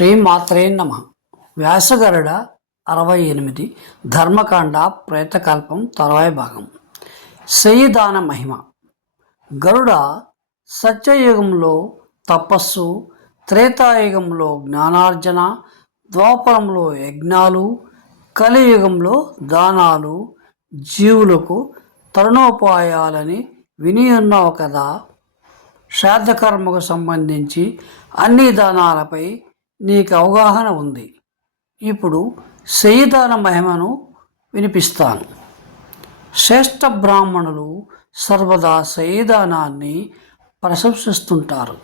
శ్రీమాత్రే నమ. వ్యాసగరుడ అరవై ఎనిమిది ధర్మకాండ ప్రేతకల్పం తర్వాయి భాగం. శయీదాన మహిమ. గరుడ సత్యయుగంలో తపస్సు త్రేతాయుగంలో జ్ఞానార్జన ద్వాపరంలో యజ్ఞాలు కలియుగంలో దానాలు జీవులకు తరుణోపాయాలని విని ఉన్నావు కదా. శ్రాద్ధకర్మకు సంబంధించి అన్ని దానాలపై నీకు అవగాహన ఉంది. ఇప్పుడు శయీదాన మహిమను వినిపిస్తాను. శ్రేష్ఠ బ్రాహ్మణులు సర్వదా సయిదానాన్ని ప్రశంసిస్తుంటారు.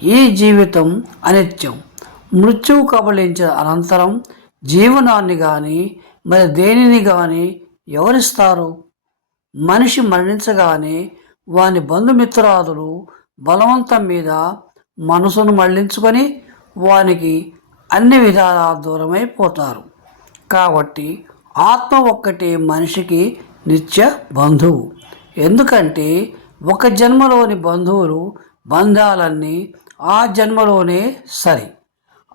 ఈ జీవితం అనిత్యం. మృత్యువు కబలించిన అనంతరం జీవనాన్ని కానీ మరి దేనిని కానీ ఎవరిస్తారు? మనిషి మరణించగానే వాని బంధుమిత్రాదులు బలవంతం మీద మనసును మళ్ళించుకొని వానికి అన్ని విధాల దూరమైపోతారు కాబట్టి ఆత్మ ఒక్కటే మనిషికి నిత్య బంధువు. ఎందుకంటే ఒక జన్మలోని బంధువులు బంధాలన్నీ ఆ జన్మలోనే సరి.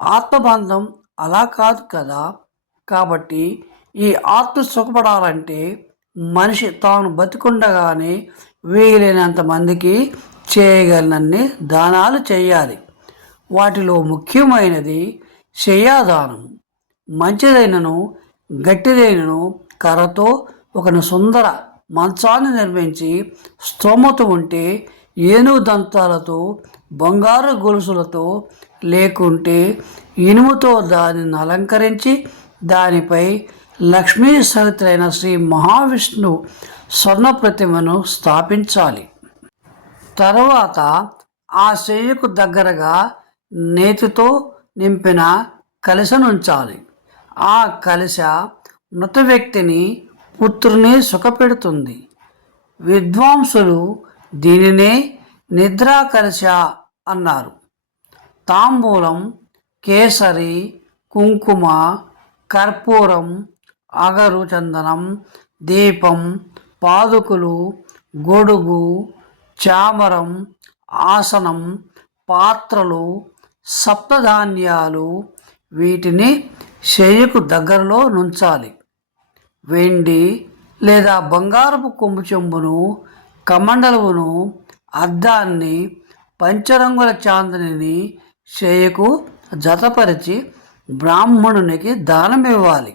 ఆత్మబంధం అలా కాదు కదా? కాబట్టి ఈ ఆత్మ సుఖపడాలంటే మనిషి తాను బతికుండగానే వీలైనంత మందికి చేయగలనన్ని దానాలు చేయాలి. వాటిలో ముఖ్యమైనది శయ్యాదానం మంచిదైనను గట్టిదైనను కర్రతో ఒక సుందర మంచాన్ని నిర్మించి స్తోమత ఉంటే ఏనుగు దంతాలతో బంగారు గొలుసులతో లేకుంటే ఇనుముతో దానిని అలంకరించి దానిపై లక్ష్మీ సహితులైన శ్రీ మహావిష్ణు స్వర్ణ ప్రతిమను స్థాపించాలి. తర్వాత ఆ శయ్యకు దగ్గరగా నేతితో నింపిన కలశనుంచాలి. ఆ కలశ మృత వ్యక్తిని పుత్రుని సుఖపెడుతుంది. విద్వాంసులు దీనినే నిద్రా కలశ అన్నారు. తాంబూలం కేసరి కుంకుమ కర్పూరం అగరు చందనం దీపం పాదుకులు గొడుగు చామరం ఆసనం పాత్రలు సప్తధాన్యాలు వీటిని శయ్యకు దగ్గరలో నుంచాలి. వెండి లేదా బంగారపు కొమ్ము చెంబును కమండలువును అద్దాన్ని పంచరంగుల చాందనిని శయ్యకు జతపరిచి బ్రాహ్మణునికి దానమివ్వాలి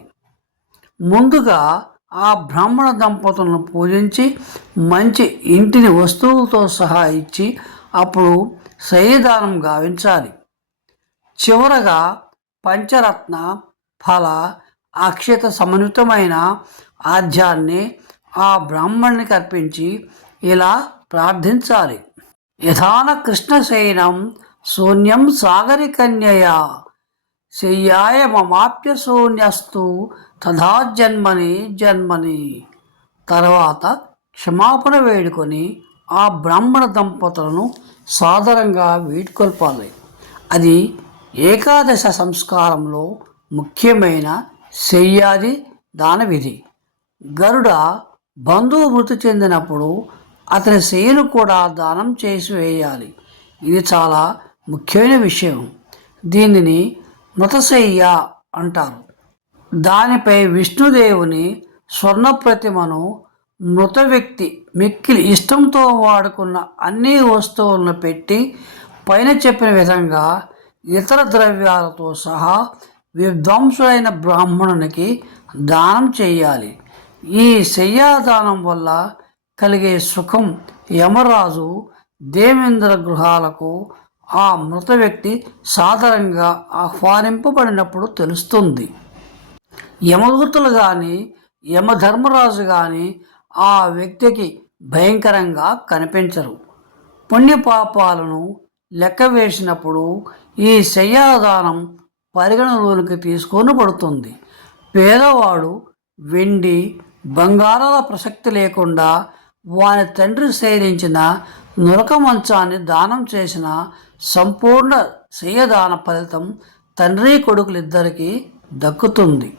ముందుగా ఆ బ్రాహ్మణ దంపతులను పూజించి మంచి ఇంటిని వస్తువులతో సహా ఇచ్చి అప్పుడు సయదానం గావించాలి. చివరగా పంచరత్న ఫల అక్షత సమన్వితమైన ఆద్యాన్ని ఆ బ్రాహ్మణునికి అర్పించి ఇలా ప్రార్థించాలి. యథాన కృష్ణశయనం శూన్యం సాగరి కన్యయా శయ్యాయ మమాప్య శూన్యస్తు తథా జన్మని జన్మని. తర్వాత క్షమాపణ వేడుకొని ఆ బ్రాహ్మణ దంపతులను సాదరంగా వీడ్కొల్పాలి. అది ఏకాదశ సంస్కారంలో ముఖ్యమైన శయ్యాది దానవిధి గరుడ బంధువు మృతి చెందినప్పుడు అతని శయ్యను కూడా దానం చేసి వేయాలి. ఇది చాలా ముఖ్యమైన విషయం. దీనిని మృతశయ్య అంటారు. దానిపై విష్ణుదేవుని స్వర్ణ ప్రతిమను మృత వ్యక్తి మిక్కిలి ఇష్టంతో వాడుకున్న అన్ని వస్తువులను పెట్టి పైన చెప్పిన విధంగా ఇతర ద్రవ్యాలతో సహా విధ్వంసులైన బ్రాహ్మణునికి దానం చేయాలి. ఈ శయ్యాదానం వల్ల కలిగే సుఖం యమరాజు దేవేంద్ర గృహాలకు ఆ మృత వ్యక్తి సాధారణంగా ఆహ్వానింపబడినప్పుడు తెలుస్తుంది. యమదూతలు కానీ యమధర్మరాజు కానీ ఆ వ్యక్తికి భయంకరంగా కనిపించరు. పుణ్యపాపాలను లెక్క వేసినప్పుడు ఈ శయ్యాదానం పరిగణలోనికి తీసుకొని పడుతుంది. పేదవాడు వెండి బంగారాల ప్రసక్తి లేకుండా వాని తండ్రి సేరించిన నురక మంచాన్ని దానం చేసిన సంపూర్ణ శయ్యదాన ఫలితం తండ్రి కొడుకులిద్దరికీ దక్కుతుంది.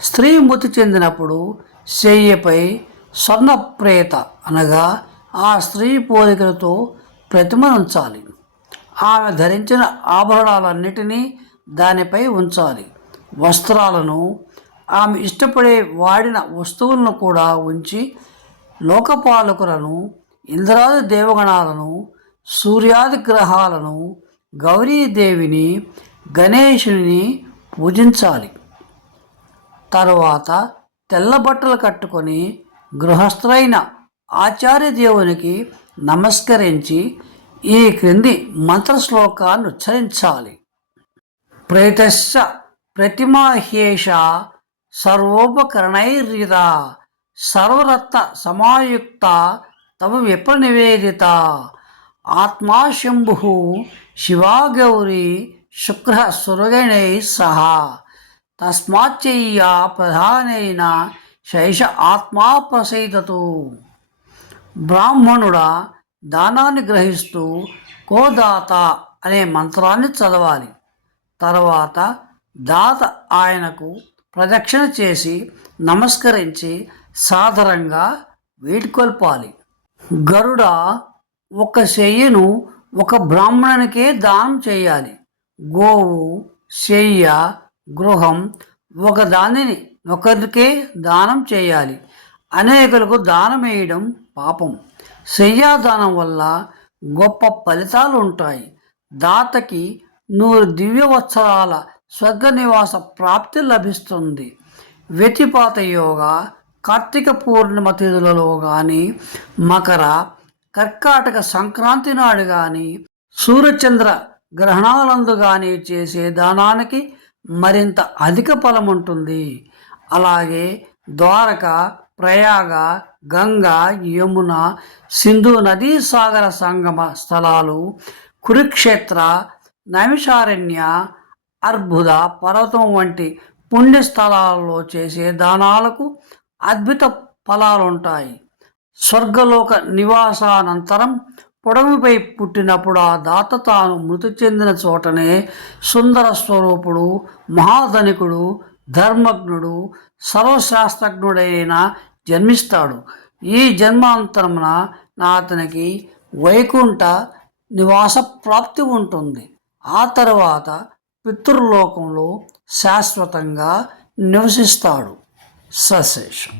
స్త్రీ మృతి చెందినప్పుడు శయ్యపై స్వర్ణప్రేత అనగా ఆ స్త్రీ పోలికలతో ప్రతిమనుంచాలి ఆమె ధరించిన ఆభరణాలన్నిటినీ దానిపై ఉంచాలి. వస్త్రాలను ఆమె ఇష్టపడే వాడిన వస్తువులను కూడా ఉంచి లోకపాలకులను ఇంద్రాది దేవగణాలను సూర్యాది గ్రహాలను గౌరీదేవిని గణేషుని పూజించాలి. తరువాత తెల్ల బట్టలు కట్టుకొని గృహస్థులైన ఆచార్య దేవునికి నమస్కరించి ఈ క్రింది మంత్ర శ్లోకాన్ని ఉచ్చరించాలి. ప్రేతశ్చ ప్రతిమాహేష సర్వోపకరణైర్యుత సర్వరత్న సమాయుక్త తమ విప్రనివేదిత ఆత్మా శంభు శివా గౌరీ శుక్ర సురగణై సహా తస్మాచ్చయ్యా ప్రధానైన శైష ఆత్మా ప్రసైదతు. బ్రాహ్మణుడా దానాన్ని గ్రహిస్తూ కోదాత అనే మంత్రాన్ని చదవాలి. తర్వాత దాత ఆయనకు ప్రదక్షిణ చేసి నమస్కరించి సాదరంగా వేడుకొల్పాలి గరుడ ఒక శయ్యను ఒక బ్రాహ్మణునికే దానం చేయాలి. గోవు శయ్య గృహం ఒక దానిని ఒకరికే దానం చేయాలి. అనేకులకు దానం వేయడం పాపం శయ్యాదానం వల్ల గొప్ప ఫలితాలు ఉంటాయి దాతకి నూరు దివ్యవత్సరాల స్వర్గ నివాస ప్రాప్తి లభిస్తుంది. వ్యతిపాత యోగ కార్తీక పూర్ణిమ తిథులలో కానీ మకర కర్కాటక సంక్రాంతి నాడు కానీ సూర్యచంద్ర గ్రహణాలందు కానీ చేసే దానానికి మరింత అధిక ఫలం ఉంటుంది అలాగే ద్వారక ప్రయాగ గంగా యమున సింధు నదీ సాగర సంగమ స్థలాలు కురుక్షేత్ర నైమిషారణ్య అర్బుద పర్వతం వంటి పుణ్యస్థలాల్లో చేసే దానాలకు అద్భుత ఫలాలుంటాయి. స్వర్గలోక నివాసానంతరం పొడవుపై పుట్టినప్పుడు ఆ దాత తాను మృతి చెందిన చోటనే సుందర స్వరూపుడు మహాధనికుడు ధర్మజ్ఞుడు సర్వశాస్త్రజ్ఞుడైన జన్మిస్తాడు. ఈ జన్మాంతరమున నా అతనికి వైకుంఠ నివాస ప్రాప్తి ఉంటుంది. ఆ తర్వాత పితృలోకంలో శాశ్వతంగా నివసిస్తాడు. సశేషం.